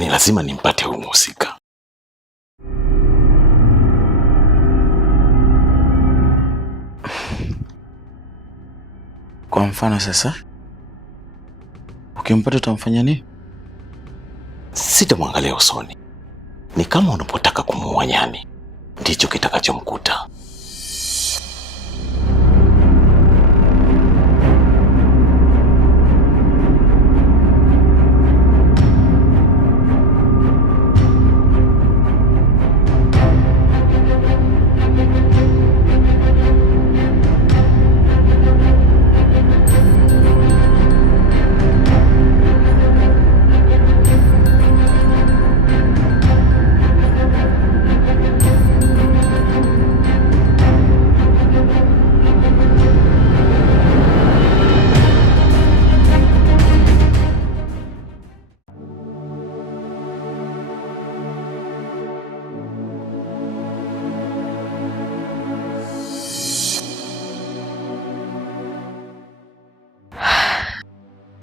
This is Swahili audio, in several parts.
ni lazima nimpate huyu mhusika. Kwa mfano sasa, ukimpata utamfanya nini? Sitamwangalia usoni. Ni kama unapotaka kumuua nyani, ndicho kitakachomkuta.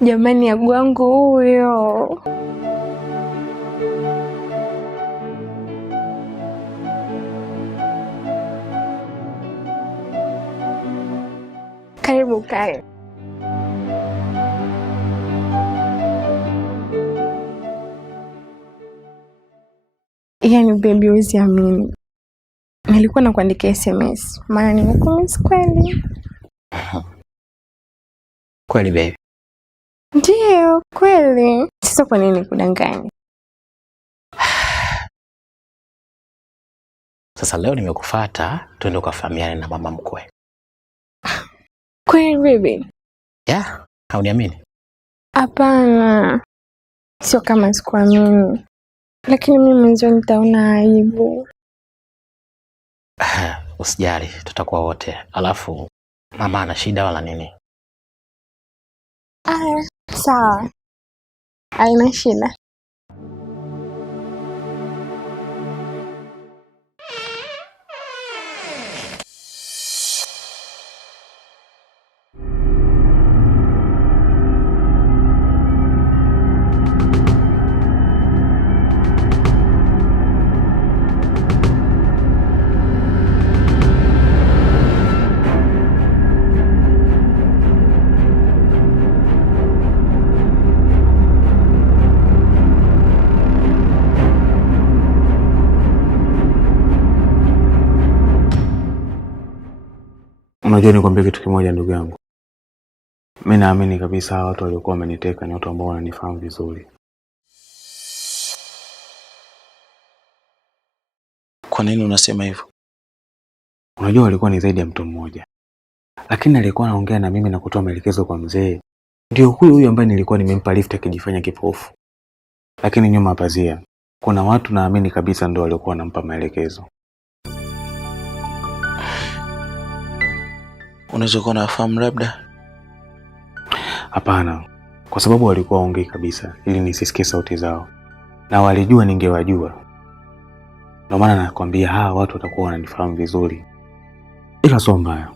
Jamani, Agu wangu huyo. Karibu kae. Yaani baby, usiamini. Nilikuwa nakuandikia SMS, maana nimekumiss kweli. Kweli baby? Ndiyo, kweli. Sasa kwa nini kudanganya? Sasa leo nimekufuata twende ukafahamiane na mama mkwe. Kweli baby? Yeah, hauniamini? Hapana. Sio kama sikuamini. Lakini mimi mwenyewe nitaona aibu. Usijali, tutakuwa wote. Alafu mama ana shida wala nini? Sawa. Haina shida. Unajua nikwambie kitu kimoja ndugu yangu. Mimi naamini kabisa hawa watu waliokuwa wameniteka ni watu ambao wananifahamu vizuri. Kwa nini unasema hivyo? Unajua walikuwa ni zaidi ya mtu mmoja. Lakini alikuwa anaongea na mimi na kutoa maelekezo kwa mzee. Ndio huyu ambaye nilikuwa nimempa lift akijifanya kipofu. Lakini nyuma ya pazia kuna watu naamini kabisa ndio waliokuwa wanampa maelekezo. Unaweza kuwa unafahamu labda? Hapana, kwa sababu walikuwa waongei kabisa ili nisisikie sauti zao. Na walijua ningewajua. Ndio maana nakwambia hawa watu watakuwa wananifahamu vizuri. Ila sio mbaya.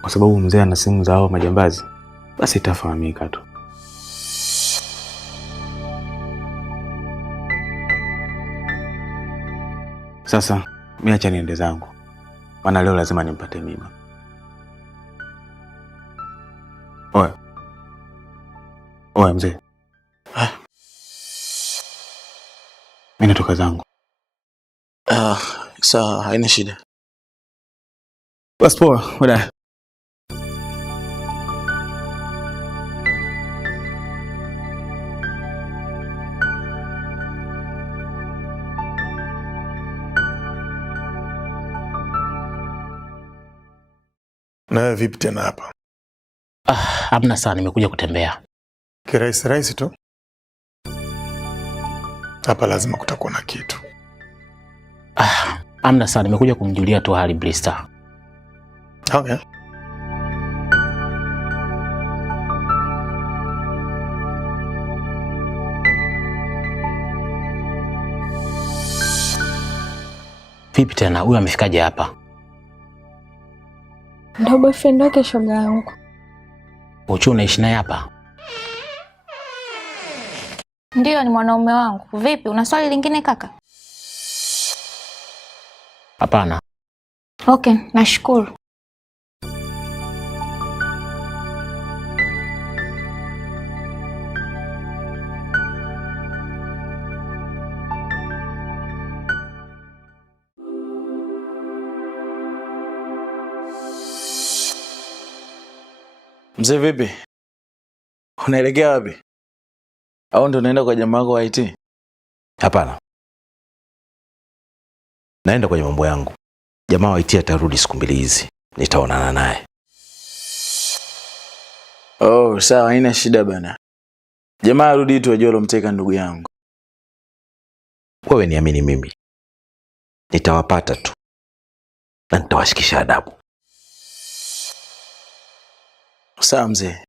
Kwa sababu mzee ana simu za hao majambazi, basi itafahamika tu. Sasa mimi acha niende zangu. Maana leo lazima nimpate mima. Oe mzee. Mimi natoka zangu. Sawa, haina shida. Basi poa, baadaye. Na vipi tena hapa? Hamna sana, nimekuja kutembea. Kirahisi tu. Hapa lazima kutakuwa na kitu. Hamna sana, nimekuja kumjulia tu hali Blister. Okay. Vipi tena, huyu amefikaje hapa? Ndio boyfriend wake shoga yangu. Uchu unaishi naye hapa? Ndiyo, ni mwanaume wangu. Vipi, una swali lingine kaka? Hapana. Okay, nashukuru. Mzee vipi? Unaelekea wapi? Au ndo unaenda kwa jamaa wako wa IT? Hapana, naenda kwenye mambo yangu. Jamaa wa IT atarudi siku 2 hizi, nitaonana naye. Oh, sawa, haina shida bana. Jamaa arudi tu ajue alomteka ndugu yangu. Wewe niamini mimi, nitawapata tu na nitawashikisha adabu. Sawa mzee.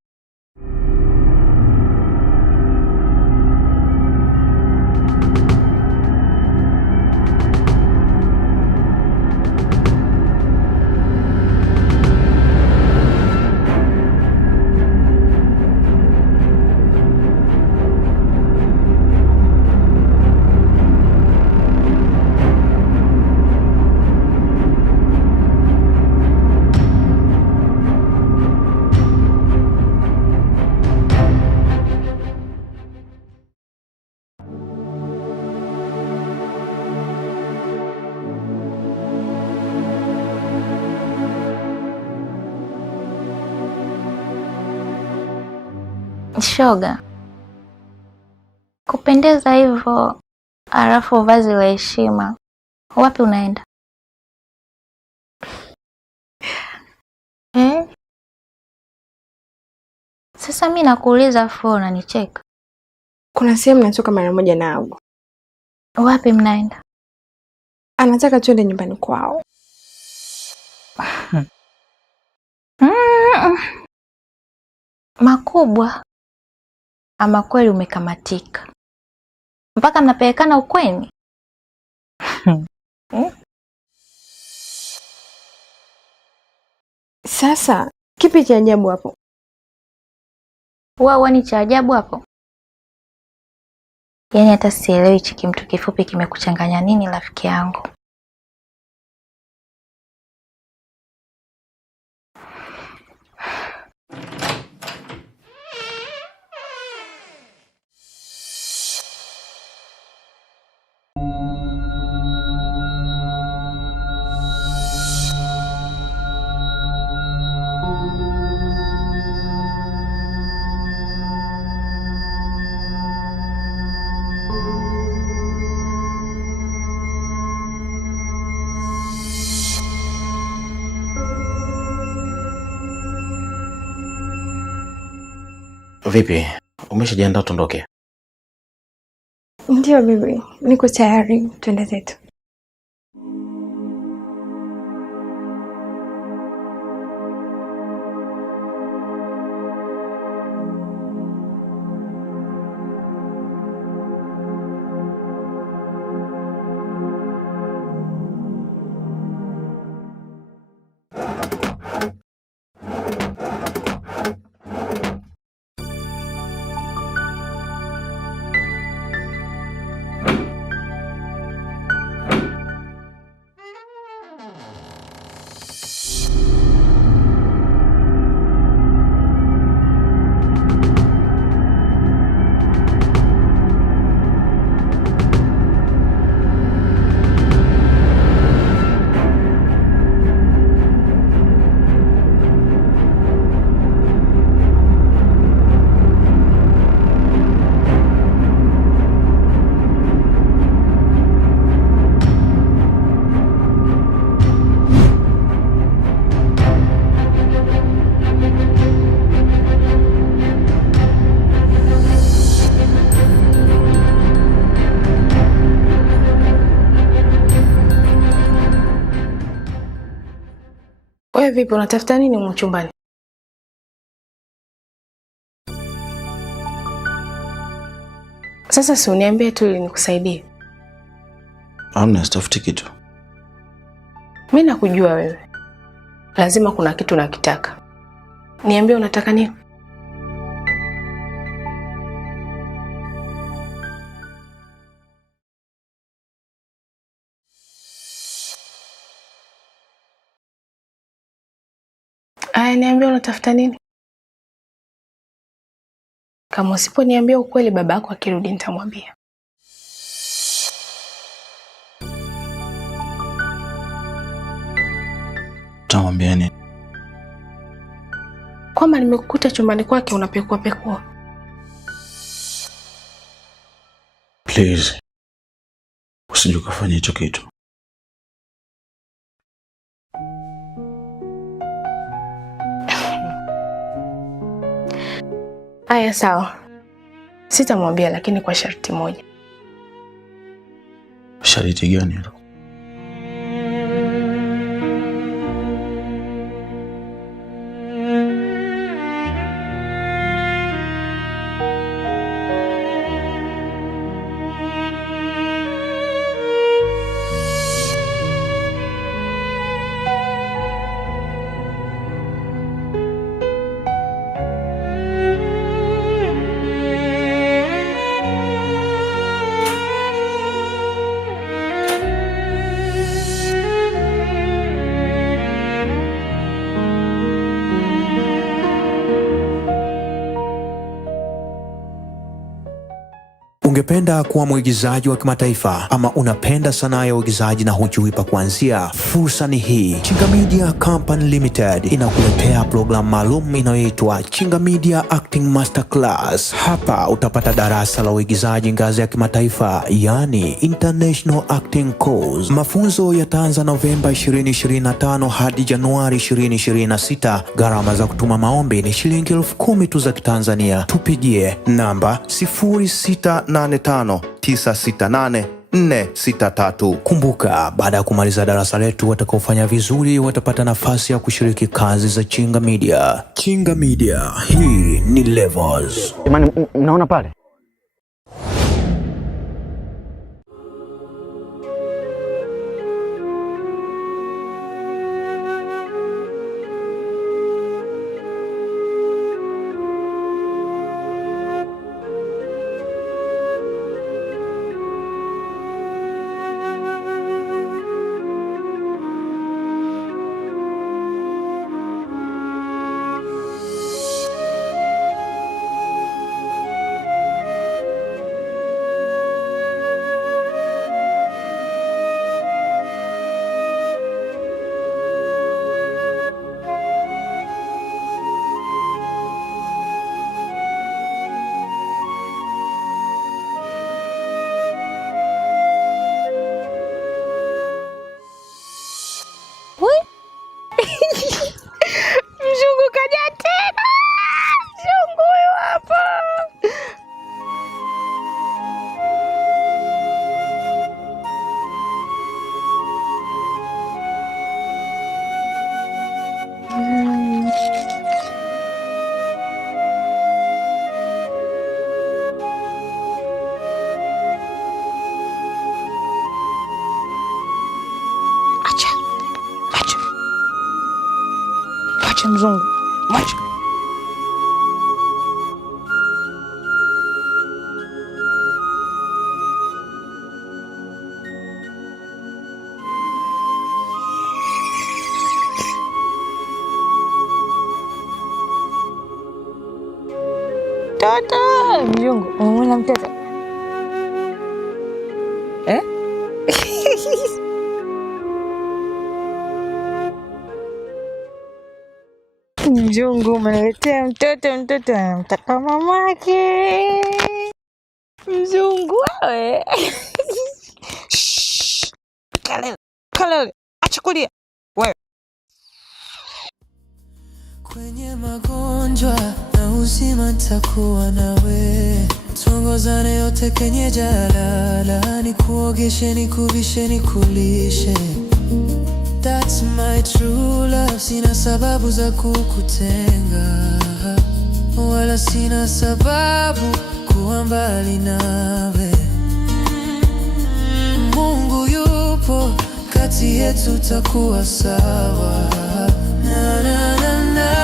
Shoga, kupendeza hivyo alafu vazi la heshima, wapi unaenda? Sasa mimi nakuuliza afu unanicheka. Kuna sehemu natoka mara moja na Agu. Wapi mnaenda? Anataka twende nyumbani kwao. Makubwa. Ama kweli umekamatika? Mpaka mnapelekana ukweni? Sasa, kipi cha ajabu hapo? Wewe ni cha ajabu hapo? Yaani hata sielewi hichi kimtu kifupi kimekuchanganya nini rafiki yangu. Vipi? Umeshajiandaa tuondoke? Ndio bibi, niko tayari, twende zetu. Wewe vipi, unatafuta nini huko chumbani? Sasa si uniambie tu ili nikusaidie. Hamna, sitafuti kitu. Mimi nakujua wewe. Lazima kuna kitu nakitaka. Niambie unataka nini? Aya, niambie unatafuta nini? Kama usiponiambia ukweli, baba yako akirudi nitamwambia. Utamwambia nini? Kwamba nimekukuta chumbani kwake unapekua pekua. Please. Usije kufanya hicho kitu. Aya, sawa. Sitamwambia, lakini kwa sharti moja. Sharti gani hilo? Ungependa kuwa mwigizaji wa kimataifa ama unapenda sanaa ya uigizaji na hujui pa kuanzia? Fursa ni hii. Chinga Media Company Limited inakuletea programu maalum inayoitwa Chinga Media Acting Masterclass. Hapa utapata darasa la uigizaji ngazi ya kimataifa, yani International Acting Course. Mafunzo yataanza Novemba 2025 hadi Januari 2026. Gharama za kutuma maombi ni shilingi 10,000 tu za Kitanzania. Tupigie namba 0685968463. Kumbuka, baada ya kumaliza darasa letu, watakaofanya vizuri watapata nafasi ya kushiriki kazi za Chinga Media. Chinga Media, hii ni Levels. Jamani, mnaona pale? Mzungu kaja tena. Mzungu huyu hapa. Acha mzungu. Acha. Tata, mzungu, umeona mtoto? Eh? Mzungu umeletea mtoto anamtaka mamake. Mzungu wewe. Kalele, acha kulia. Wewe. Kwenye magonjwa na uzima nitakuwa nawe, tuongozane yote kwenye jalala, nikuogeshe, nikuvishe, nikulishe. That's my true love. Sina sababu za kukutenga, wala sina sababu kuwa mbali nawe. Mungu yupo kati yetu, takuwa sawa. Na na na na.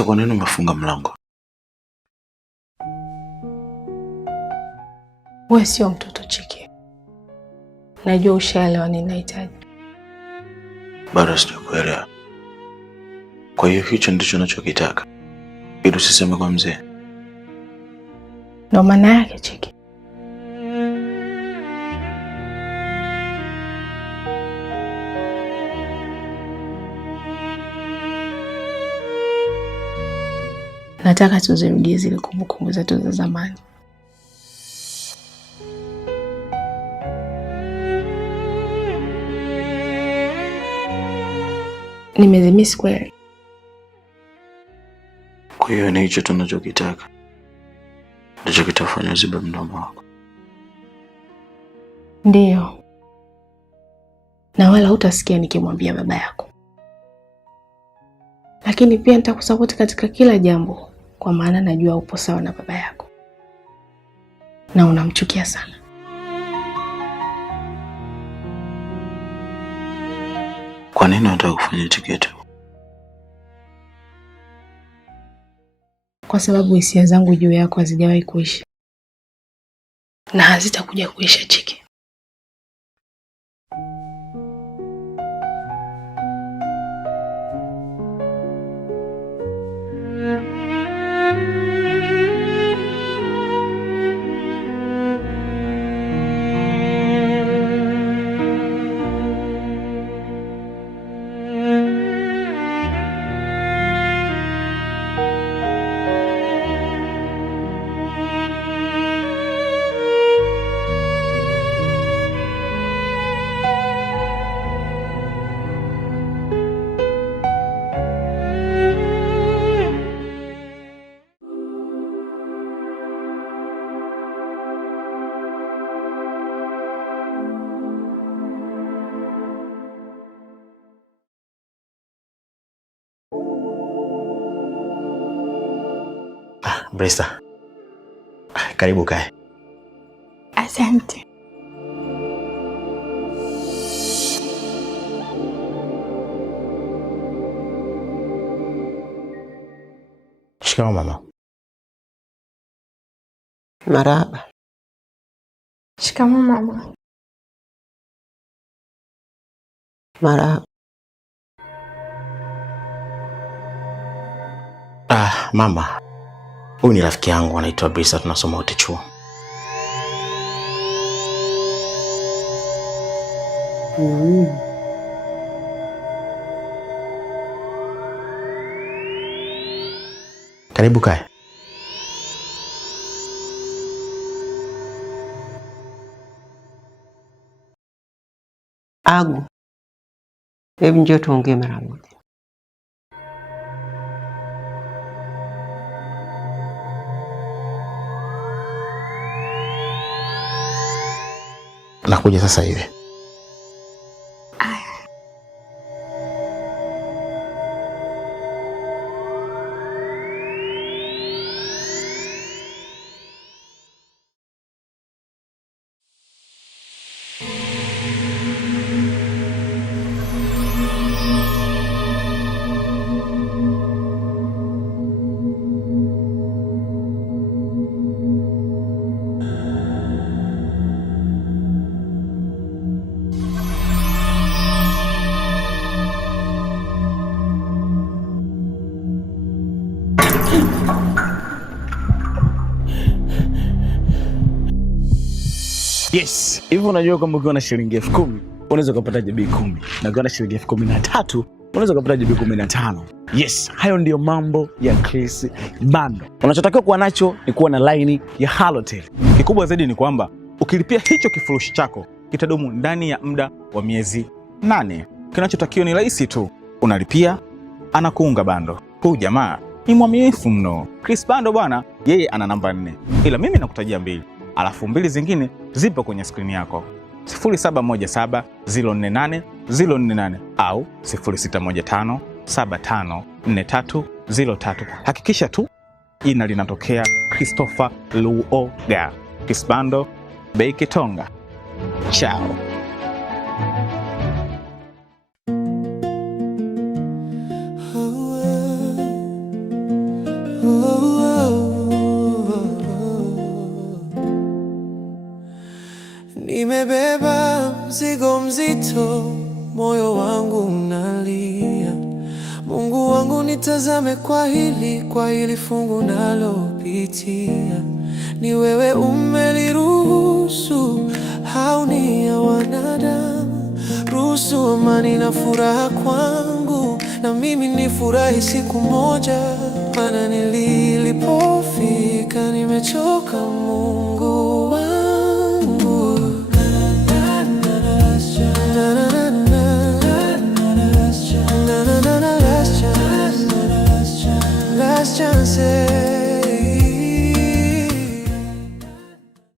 Sasa kwa nini umefunga mlango? Wewe sio mtoto Chiki. Najua ushaelewa ninahitaji. Bado sijakuelewa. Kwa hiyo hicho ndicho ninachokitaka. Ili usiseme kwa mzee. Ndio maana yake Chiki. Nataka tuzirudie zile kumbukumbu zetu za zamani. Nimezimisi kweli. Kwa hiyo ni hicho tunachokitaka. Ndicho kitafanya uzibe mdomo wako. Ndiyo. Na wala hutasikia nikimwambia baba yako. Lakini pia nitakusapoti katika kila jambo, kwa maana najua upo sawa na baba yako. Na unamchukia sana. Kwa nini unataka kufanya hicho kitu? Kwa sababu hisia zangu juu yako hazijawahi kuisha. Na hazitakuja kuisha Chiki. Brisa, karibu kae. Asante. Shikamoo mama. Marahaba. Shikamoo mama. Marahaba. Mama. Huyu ni rafiki yangu anaitwa Brisa, tunasoma wote chuo. Karibu kae. Agu. Hebu njoo tuongee mara moja. Nakuja sasa hivi. Yes, hivi unajua kwamba ukiwa na shilingi 10,000 unaweza kupata JB 10 na ukiwa na shilingi 13,000 unaweza kupata JB 15. Yes, hayo ndio mambo ya Chris Bando. Unachotakiwa kuwa nacho ni kuwa na line ya Halotel. Kikubwa zaidi ni kwamba ukilipia hicho kifurushi chako kitadumu ndani ya muda wa miezi 8. Kinachotakiwa ni rahisi tu, unalipia anakuunga bando. Huyu jamaa ni mwaminifu mno. Chris Bando bwana, yeye ana namba 4. Ila mimi nakutajia 2. Alafu 2 zingine zipo kwenye skrini yako. 0717048048 au 0615754303. Hakikisha tu jina linatokea Christopher Luoga. Chris Bando, Bei Kitonga. Ciao. Nimebeba mzigo mzito, moyo wangu unalia. Mungu wangu nitazame kwa hili fungu nalopitia. Ni wewe umeliruhusu, hauni ya wanadamu. Ruhusu amani na furaha kwangu, na mimi nifurahi siku moja. Maana nilipofika nimechoka, Mungu wangu. Last chances.